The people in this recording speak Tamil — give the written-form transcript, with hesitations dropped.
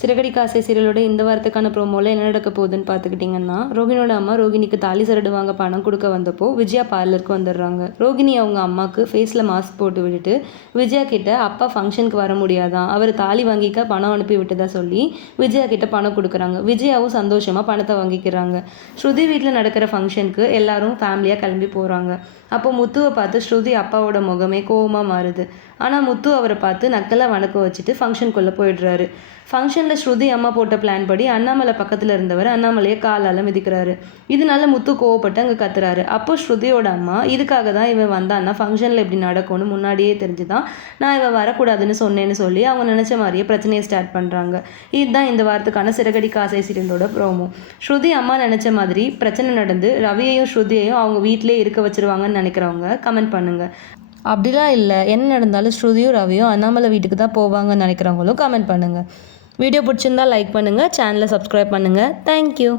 சிறகடிக்க ஆசை சீரியலோட இந்த வாரத்துக்கான ப்ரோமோவில் என்ன நடக்க போகுதுன்னு பார்த்துக்கிட்டிங்கன்னா, ரோகிணியோட அம்மா ரோகிணிக்கு தாலி சரடு வாங்க பணம் கொடுக்க வந்தப்போ விஜயா பார்லருக்கு வந்துடுறாங்க. ரோகிணி அவங்க அம்மாவுக்கு ஃபேஸில் மாஸ்க் போட்டு விட்டுட்டு விஜயா கிட்ட அப்பா ஃபங்க்ஷனுக்கு வர முடியாதான், அவர் தாலி வாங்கிக்க பணம் அனுப்பி விட்டதா சொல்லி விஜயா கிட்ட பணம் கொடுக்குறாங்க. விஜயாவும் சந்தோஷமாக பணத்தை வாங்கிக்கிறாங்க. ஸ்ருதி வீட்டில் நடக்கிற ஃபங்க்ஷனுக்கு எல்லாரும் ஃபேமிலியாக கிளம்பி போகிறாங்க. அப்போ முத்துவை பார்த்து ஸ்ருதி அப்பாவோட முகமே கோவமாக மாறுது. ஆனால் முத்து அவரை பார்த்து நக்கலாக வணக்கம் வச்சுட்டு ஃபங்க்ஷனுக்குள்ளே போயிடுறாரு. ஃபங்க்ஷனில் ஸ்ருதி அம்மா போட்ட பிளான் படி அண்ணாமலை பக்கத்தில் இருந்தவர் அண்ணாமலையை காலால் மிதிக்கிறாரு. இதனால முத்து கோவப்பட்டு அங்கே கத்துறாரு. அப்போ ஸ்ருதியோட அம்மா, இதுக்காக தான் இவன் வந்தான்னா ஃபங்க்ஷனில் இப்படி நடக்கும்னு முன்னாடியே தெரிஞ்சுதான் நான் இவன் வரக்கூடாதுன்னு சொன்னேன்னு சொல்லி அவங்க நினச்ச மாதிரியே பிரச்சனையை ஸ்டார்ட் பண்ணுறாங்க. இதுதான் இந்த வாரத்துக்கான சிறகடிக்க ஆசை சீரியலோட ப்ரோமோ. ஸ்ருதி அம்மா நினச்ச மாதிரி பிரச்சனை நடந்து ரவியையும் ஸ்ருதியையும் அவங்க வீட்டிலே இருக்க வச்சிருவாங்கன்னு நினைக்கிறவங்க கமெண்ட் பண்ணுங்கள். அப்படிலாம் இல்லை, என்ன நடந்தாலும் ஸ்ருதியும் ரவியும் அண்ணாமலை வீட்டுக்கு தான் போவாங்கன்னு நினைக்கிறவங்களும் கமெண்ட் பண்ணுங்கள். வீடியோ பிடிச்சிருந்தா லைக் பண்ணுங்கள், சேனலை சப்ஸ்கிரைப் பண்ணுங்கள். தேங்க்யூ.